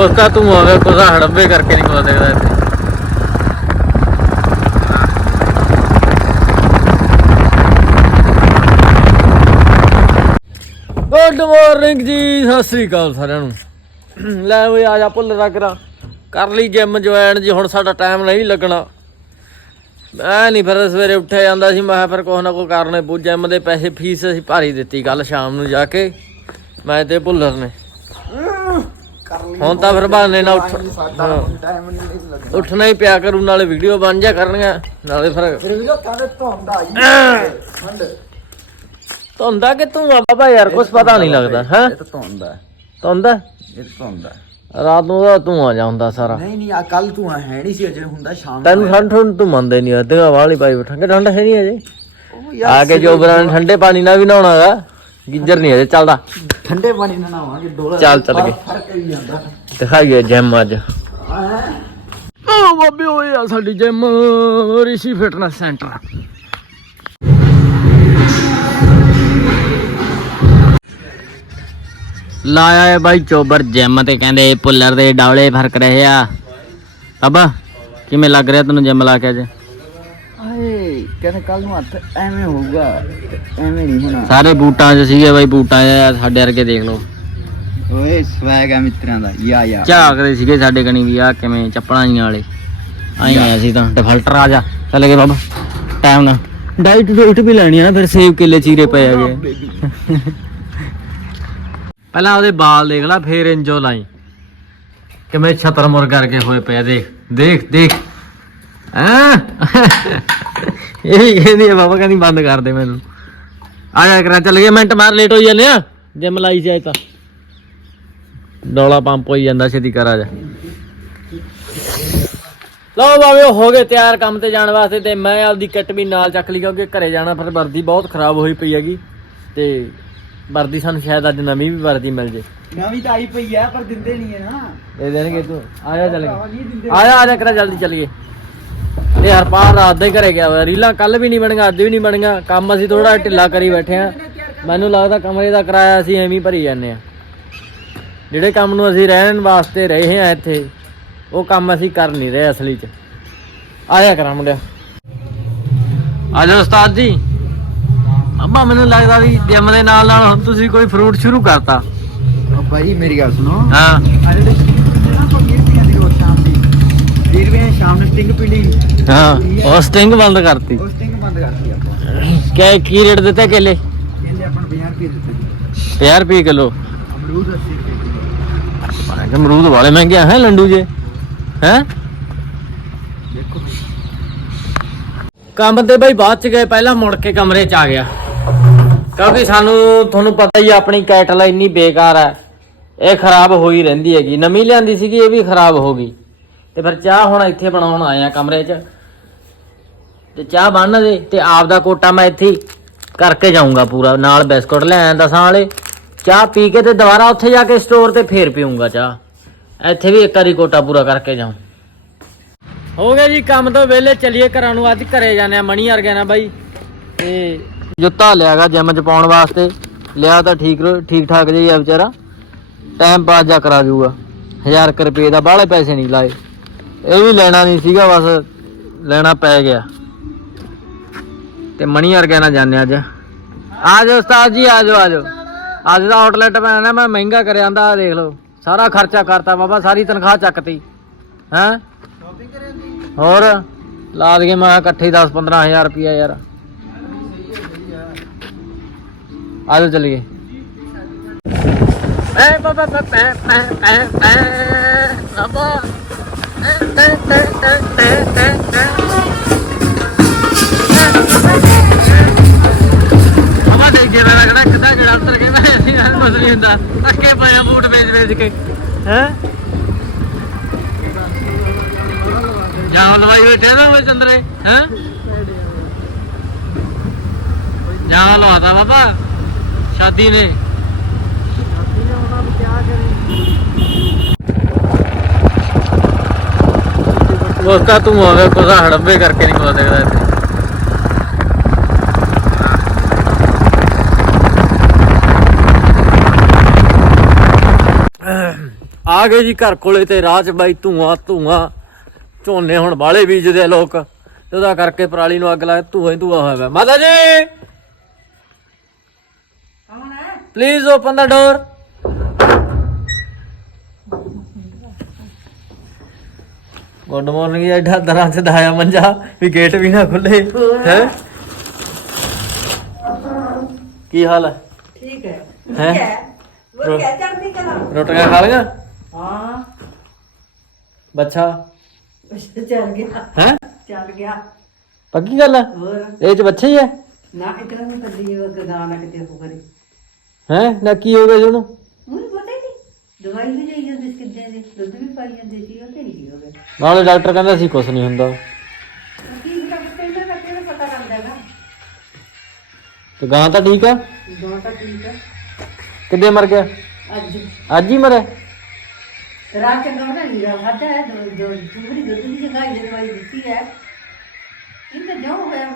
ਦੋਸਤਾ ਤੂੰ ਆਵੇ ਕੋਸਾ ਹੜੱਬੇ ਕਰਕੇ ਨਹੀਂ ਹੋ ਸਕਦਾ ਇੱਥੇ। ਗੁੱਡ ਮਾਰਨਿੰਗ ਜੀ, ਸਤਿ ਸ੍ਰੀ ਅਕਾਲ ਸਾਰਿਆਂ ਨੂੰ। ਲੈ ਓਏ ਆ ਜਾ ਭੁੱਲ ਰੱਖਰਾ ਕਰ। ਲਈ ਜਿਮ ਜੁਆਇਨ ਜੀ, ਹੁਣ ਸਾਡਾ ਟਾਈਮ ਨਹੀਂ ਲੱਗਣਾ। ਮੈਂ ਨਹੀਂ ਫਿਰ ਸਵੇਰੇ ਉੱਠਿਆ ਜਾਂਦਾ ਸੀ, ਮੈਂ ਕਿਹਾ ਫਿਰ ਕੁਛ ਨਾ ਕੁਛ ਕਰਨੇ ਪੂ ਜਿਮ ਦੇ ਪੈਸੇ ਫੀਸ ਅਸੀਂ ਭਾਰੀ ਦਿੱਤੀ ਕੱਲ ਸ਼ਾਮ ਨੂੰ ਜਾ ਕੇ। ਮੈਂ ਤੇ ਭੁੱਲਰ ਨੇ। ਹੁਣ ਤਾਂ ਫਿਰ ਬਹਾਨੇ ਨਾਲ ਉੱਠ। ਟਾਈਮ ਨਹੀਂ ਲੱਗਦਾ ਉੱਠਣਾ ਹੀ ਪਿਆ ਕਰੂ ਨਾਲੇ ਵੀਡੀਓ ਬਣ ਜਾ ਕਰਨੀਆਂ ਨਾਲੇ ਫਿਰ ਫਿਰ ਵੀ ਕਹਿੰਦੇ ਧੁੰਦਾ ਜੀ? ਠੰਡ ਧੁੰਦਾ ਕਿ ਤੂੰ ਆ ਬਾਬਾ ਯਾਰ ਕੁਝ ਪਤਾ ਨਹੀਂ ਲੱਗਦਾ ਹੈ? ਇਹ ਤਾਂ ਧੁੰਦਾ ਧੁੰਦਾ? ਇਹ ਤਾਂ ਧੁੰਦਾ ਰਾਤ ਨੂੰ ਤਾਂ ਤੂੰ ਆ ਜਾਂਦਾ ਸਾਰਾ। ਨਹੀਂ ਨਹੀਂ ਆ ਕੱਲ ਤੂੰ ਹੈ ਨਹੀਂ ਸੀ ਅਜੇ ਹੁੰਦਾ ਸ਼ਾਮ ਤੈਨੂੰ ਠੰਡ ਠੰਡ ਤੂੰ ਮੰਨਦੇ ਨਹੀਂ ਅੱਧੇ ਵਾਲੀ ਪਾਈ ਬੈਠਾ ਕਿ ਠੰਡ ਹੈ ਨਹੀਂ ਅਜੇ। ਆ ਕੇ ਜੋ ਬਰਾਂ ਠੰਡੇ ਪਾਣੀ ਨਾਲ ਵੀ ਨਹਾਉਣਾਗਾ ਗਿੱਜਰ ਨਹੀਂ ਅਜੇ ਚੱਲਦਾ। ਠੰਡੇ ਪਾਣੀ ਨਾਲ ਨਹਾਵਾਂਗੇ ਡੋਲਾ ਚੱਲ ਚੱਲ ਗਏ। ਫ਼ਰਕ ਹੀ ਜਾਂਦਾ ਦਿਖਾਈਏ ਜਿਮ ਅੱਜ। ਹਾਂ? ਓ ਬਾਬੇ ਓਏ ਆ ਸਾਡੀ ਜਿਮ ਰਿਸ਼ੀ ਫਿਟਨੈਸ ਸੈਂਟਰ ਲਾਇਆ ਹੈ ਬਾਈ ਚੋਬਰ ਜਿਮ ਤੇ ਕਹਿੰਦੇ ਪੁੱਲਰ ਦੇ ਡਾਵਲੇ ਫ਼ਰਕ ਰਹੇ ਆ। ਅਬਾ ਕਿਵੇਂ ਲੱਗ ਰਿਹਾ ਤੈਨੂੰ ਜਿਮ ਲਾ ਕੇ ਅੱਜ? ਕਹਿੰਦੇ ਕੱਲ ਨੂੰ ਹੱਥ ਐਵੇਂ ਹੋਊਗਾ ਐਵੇਂ ਨਹੀਂ ਹੋਣਾ। ਸਾਰੇ ਬੂਟਾਂ 'ਚ ਸੀਗੇ ਬਾਈ ਬੂਟਾਂ 'ਚ ਸਾਡੇ ਵਰਗੇ ਦੇਖ ਲਓ। ਓਏ ਸਵੈਗ ਆ ਮਿੱਤਰਾਂ ਦਾ ਯਾ ਯਾ। ਝਾਕਦੇ ਸੀਗੇ ਸਾਡੇ ਕਣੀ ਵੀ ਆ ਕਿਵੇਂ ਚੱਪਲਾਂ ਜੀਆਂ ਵਾਲੇ। ਆਈ ਆਇਆ ਸੀ ਤਾਂ ਡਿਫਾਲਟਰ ਆ ਜਾ ਚੱਲ ਗਏ ਬਾਬਾ ਟਾਈਮ ਨਾਲ। ਡਾਈਟ ਡਾਈਟ ਵੀ ਲੈਣੀ ਆ ਨਾ ਫਿਰ ਸੇਬ ਕੇਲੇ ਚੀਰੇ ਪਏ ਹੈਗੇ। ਪਹਿਲਾਂ ਉਹਦੇ ਬਾਲ ਦੇਖ ਲੈ ਫੇਰ ਇੰਜੋ ਲਾਈ। ਕਿਵੇਂ ਛਤਰ ਮੁਰ ਕਰਕੇ ਹੋਏ ਪਏ ਆ, ਦੇਖ ਦੇਖ ਦੇਖ। ਹਾਂ? ਇਹ ਵੀ ਕਹਿੰਦੀ ਆ ਬਾਬਾ ਕਹਿੰਦੀ ਬੰਦ ਕਰ ਦੇ ਮੈਨੂੰ। ਆ ਜਾ ਕਰਾ ਚੱਲ ਗਿਆ ਮਿੰਟ ਮਾਰ ਲੇਟ ਹੋਈ ਜਾਂਦੇ ਆ। ਜਿਮ ਲਾਈ ਜਾਏ ਤਾਂ। ਡੋਲਾ ਪੰਪ ਹੋਈ ਜਾਂਦਾ ਛੇਤੀ ਕਰ ਆ ਜਾ। ਲਓ ਬਾਬੇ ਹੋ ਗਏ ਤਿਆਰ ਕੰਮ ਤੇ ਜਾਣ ਵਾਸਤੇ ਤੇ ਮੈਂ ਆਪਦੀ ਕਿੱਟ ਵੀ ਨਾਲ ਚੱਕ ਲਈ ਕਿਉਂਕਿ ਘਰੇ ਜਾਣਾ ਫਿਰ ਵਰਦੀ ਬਹੁਤ ਖਰਾਬ ਹੋਈ ਪਈ ਹੈਗੀ। ਤੇ ਵਰਦੀ ਸਾਨੂੰ ਸ਼ਾਇਦ ਅੱਜ ਨਵੀਂ ਵੀ ਵਰਦੀ ਮਿਲ ਜੇ। ਨਵੀਂ ਤਾਂ ਆਈ ਪਈ ਆ ਪਰ ਦਿੰਦੇ ਨਹੀਂ ਹੈ ਨਾ। ਦੇ ਦੇਣਗੇ ਤੂੰ। ਆ ਜਾ ਚੱਲ ਗਏ ਆ ਜਾ ਆ ਜਾ ਕਰਾ ਜਲਦੀ ਚੱਲੀਏ। ਤੇ ਹਰਪਾਲ ਰਾਤ ਦਾ ਹੀ ਘਰੇ ਗਿਆ ਹੋਇਆ। ਰੀਲਾਂ ਕੱਲ ਵੀ ਨਹੀਂ ਬਣੀਆਂ ਅੱਜ ਵੀ ਨਹੀਂ ਬਣੀਆਂ। ਕੰਮ ਅਸੀਂ ਥੋੜਾ ਢਿੱਲਾ ਕਰੀ ਬੈਠੇ ਆ ਮੈਨੂੰ ਲੱਗਦਾ ਕਮਰੇ ਦਾ ਕਿਰਾਇਆ ਅਸੀਂ ਐਵੇਂ ਹੀ ਭਰੀ ਜਾਂਦੇ ਆ ਜਿਹੜੇ ਕੰਮ ਨੂੰ ਅਸੀਂ ਰਹਿਣ ਵਾਸਤੇ ਰਹੇ ਆ ਇੱਥੇ ਉਹ ਕੰਮ ਅਸੀਂ ਕਰ ਨਹੀਂ ਰਹੇ ਅਸਲੀ 'ਚ। ਆਇਆ ਕਰਾਂ ਮੁੰਡਿਆ। ਆ ਜਾ ਉਸਤਾਦ ਜੀ। ਅੰਮਾ ਮੈਨੂੰ ਲੱਗਦਾ ਵੀ ਜਿਮ ਦੇ ਨਾਲ ਨਾਲ ਹੁਣ ਤੁਸੀਂ ਕੋਈ ਫਰੂਟ ਸ਼ੁਰੂ ਕਰਤਾ। ਭਾਈ ਮੇਰੀ ਗੱਲ ਸੁਣੋ। ਹਾਂ ਅਰੇ ਦੇ ਸਟਿੰਗ ਨਾ ਕੋਈ 20 ਰੁਪਏ ਦੀ ਰੋਜ਼ ਸ਼ਾਮ ਦੀ 20 ਰੁਪਏ ਸ਼ਾਮ ਨੂੰ ਸਟਿੰਗ ਪੀ ਲਈ ਹਾਂ ਉਹ ਸਟਿੰਗ ਬੰਦ ਕਰਤੀ। ਉਹ ਸਟਿੰਗ ਬੰਦ ਕਰਤੀ ਆਪਾਂ। ਕਿਆ ਕੀ ਰੇਟ ਦਿੱਤਾ ਕੇਲੇ? ਕਹਿੰਦੇ ਆਪਾਂ ਨੂੰ 50 ਰੁਪਏ ਦਿੱਤੇ 50 ਰੁਪਏ ਕਿਲੋ। ਅਮਰੂਦ 80 ਰੁਪਏ ਮੈਂ ਕਿਹਾ ਅਮਰੂਦ ਵਾਲੇ ਮਹਿੰਗੇ ਆ ਹੈ ਲੰਡੂ ਜੇ। ਹੈ? ਦੇਖੋ ਕੰਮ ਤੇ ਬਈ ਬਾਅਦ ਚ ਗਏ ਪਹਿਲਾਂ ਮੁੜ ਕੇ ਕਮਰੇ ਚ ਆ ਗਿਆ। ਕਿਉਂਕਿ ਸਾਨੂੰ ਤੁਹਾਨੂੰ ਪਤਾ ਹੀ ਆ, ਆਪਣੀ ਕੈਟਲ ਇੰਨੀ ਬੇਕਾਰ ਹੈ ਇਹ ਖਰਾਬ ਹੋਈ ਰਹਿੰਦੀ ਹੈਗੀ। ਨਵੀਂ ਲਿਆਂਦੀ ਸੀਗੀ ਇਹ ਵੀ ਖਰਾਬ ਹੋ ਗਈ। ਤੇ ਫਿਰ ਚਾਹ ਹੁਣ ਇੱਥੇ ਬਣਾਉਣ ਆਏ ਆ ਕਮਰੇ 'ਚ। ਤੇ ਚਾਹ ਬਣ ਦੇ ਤੇ ਆਪ ਦਾ ਕੋਟਾ ਮੈਂ ਇੱਥੇ ਹੀ ਕਰਕੇ ਜਾਊਂਗਾ ਪੂਰਾ, ਨਾਲ ਬਿਸਕੁਟ ਲੈ ਆਇਆ ਦਸਾਂ ਵਾਲੇ। ਚਾਹ ਪੀ ਕੇ ਤੇ ਦੁਬਾਰਾ ਉੱਥੇ ਜਾ ਕੇ ਸਟੋਰ ਤੇ ਫੇਰ ਪੀਊਂਗਾ ਚਾਹ। ਇੱਥੇ ਵੀ ਇੱਕ ਵਾਰੀ ਕੋਟਾ ਪੂਰਾ ਕਰਕੇ ਜਾਊਂ। ਹੋ ਗਿਆ ਜੀ ਕੰਮ ਤੋਂ ਵਿਹਲੇ, ਚੱਲੀਏ ਘਰਾਂ ਨੂੰ। ਅੱਜ ਘਰੇ ਜਾਂਦੇ ਆ, ਮਣੀ ਵਰਗੇ ਨਾ ਬਾਈ। ਤੇ ਜੁੱਤਾ ਲਿਆਗਾ ਜਿਮ ਚ ਪਾਉਣ ਵਾਸਤੇ। ਲਿਆ ਤਾਂ ਠੀਕ ਠੀਕ ਠਾਕ ਜਿਹਾ ਆ ਵਿਚਾਰਾ। ਟਾਈਮ ਪਾਸ ਜਾ ਕਰਾ ਜੂਗਾ 1000 ਕੁ ਰੁਪਏ ਦਾ ਬਾਹਲੇ ਪੈਸੇ ਨਹੀਂ ਲਾਏ। ਇਹ ਵੀ ਲੈਣਾ ਨਹੀਂ ਸੀਗਾ, ਬਸ ਲੈਣਾ ਪੈ ਗਿਆ। ਤੇ ਮਣੀ ਵਰਗੇ ਨਾਲ ਜਾਣੇ ਅੱਜ। ਆ ਜਾਓ ਉਸਤਾਦ ਜੀ ਆ ਜਾਓ ਆ ਜਾਓ ਅੱਜ ਦਾ ਆਊਟਲੈਟ ਮੈਂ ਨਾ ਮੈਂ ਮਹਿੰਗਾ ਕਰਿਆ ਆਂਦਾ ਦੇਖ ਲਓ। ਸਾਰਾ ਖਰਚਾ ਕਰਤਾ ਬਾਬਾ, ਸਾਰੀ ਤਨਖਾਹ ਚੱਕਤੀ। ਹੈਂ? ਹੋਰ? ਲਾ ਦਈਏ, ਮੈਂ ਕਿਹਾ ਇਕੱਠੇ 10 15000 ਰੁਪਿਆ ਯਾਰ। ਆਜੋ ਚਲੀਏ। ਐ ਬਾਬਾ ਪੈ ਪੈ ਪੈ ਬਾਬਾ। ਐ, ਟੈ, ਜੇ ਮੇਰਾ ਕਿਹੜਾ ਕਿੱਦਾਂ ਜਿਹੜਾ ਉਤਰ ਕੇ ਅਸੀਂ ਨਾਲ ਕੁਝ ਨਹੀਂ ਹੁੰਦਾ। ਅੱਕੇ ਪਿਆ ਬੂਟ ਵੇਚ ਵੇਚ ਕੇ। ਹੈ? ਜਾਂ ਲਵਾਈ ਹੋਈ ਤੇ ਨਾ ਚੰਦਰੇ ਹੈ? ਜਾਂ ਲਵਾਤਾ ਬਾਬਾ। ਸ਼ਾਦੀ ਨੇ। ਦੋਸਤਾ ਤੂੰ ਆਵੇ ਕੋਸਾ ਹੜੱਬੇ ਕਰਕੇ ਨਹੀਂ ਕੋਲ ਦੇਖਦਾ ਇੱਥੇ। ਆ ਗਏ ਜੀ ਘਰ ਕੋਲੇ ਤੇ ਰਾਹ 'ਚ ਬਾਈ ਧੂਆਂ ਧੂਆਂ। ਝੋਨੇ ਹੁਣ ਬਾਲੇ ਬੀਜਦੇ ਲੋਕ। ਤੇ ਉਹਦਾ ਕਰਕੇ ਪਰਾਲੀ ਨੂੰ ਅੱਗ ਲਾ ਧੂਆਂ ਹੀ ਧੂਆਂ ਹੋਇਆ ਮਾਤਾ ਜੀ! Please open the door good morning ਜੀ ਐਡਾ ਦਰਾਂ ਚ ਦਾਇਆ ਮੰਜਾ ਵੀ ਗੇਟ ਵੀ ਨਾ ਖੁੱਲੇ ਹੈ? ਕੀ ਹਾਲ ਹੈ? ਠੀਕ ਹੈ। ਹੈ? ਉਹ ਕਿਆ ਚੜਦੀ ਕਲਾ ਰੋਟੀਆਂ ਖਾ ਲਈਆਂ? ਹਾਂ। ਬੱਚਾ? ਚੱਲ ਗਿਆ। ਹੈ? ਚੱਲ ਗਿਆ। ਪੱਕੀ ਗੱਲ ਹੈ? ਹੋਰ? ਇਹ ਚ ਬੱਚੇ ਹੀ ਹੈ? ਨਾ ਇਤਨਾ ਨੂੰ ਉਹ ਗਦਾਨਾ ਕਿਤੇ ਹੋ ਕਰੀ। ਹੈ? ਨਾ ਕੀ ਹੋ ਗਿਆ ਜੀ ਉਹਨੂੰ? ਦਵਾਈ ਵੀ ਲਈ ਜਾਂਦੀ ਸੀ ਕਿੱਦਾਂ ਦੀ? ਦੁੱਧ ਵੀ ਪਾਈ ਜਾਂਦੀ ਸੀ ਉਹ ਤੇ ਨਹੀਂ ਕੀ ਹੋ ਗਿਆ ਨਾਲੇ ਡਾਕਟਰ ਕਹਿੰਦਾ ਸੀ ਕੁਝ ਨਹੀਂ ਹੁੰਦਾ। ਕੀ ਪਤਾ ਲੱਗਦਾ ਹੈਗਾ ਤੇ ਗਾਂ ਤਾਂ ਠੀਕ ਆ? ਦੋ ਤਾਂ ਠੀਕ ਹੈ ਕਿੱਦੇ ਮਰ ਗਿਆ? ਅੱਜ। ਅੱਜ ਹੀ ਮਰਿਆ? ਰਾਤ ਚੰਗਾ ਬਣਾ ਨਹੀਂ ਰਹਾ ਖਾਦਾ ਹੈ ਦੋ ਦੋ ਦੁੱਧ ਦੀ ਜਗ੍ਹਾ ਇਹ ਦਵਾਈ ਦਿੱਤੀ ਹੈ। ਇਹ ਤਾਂ ਜੋ ਹੋਇਆ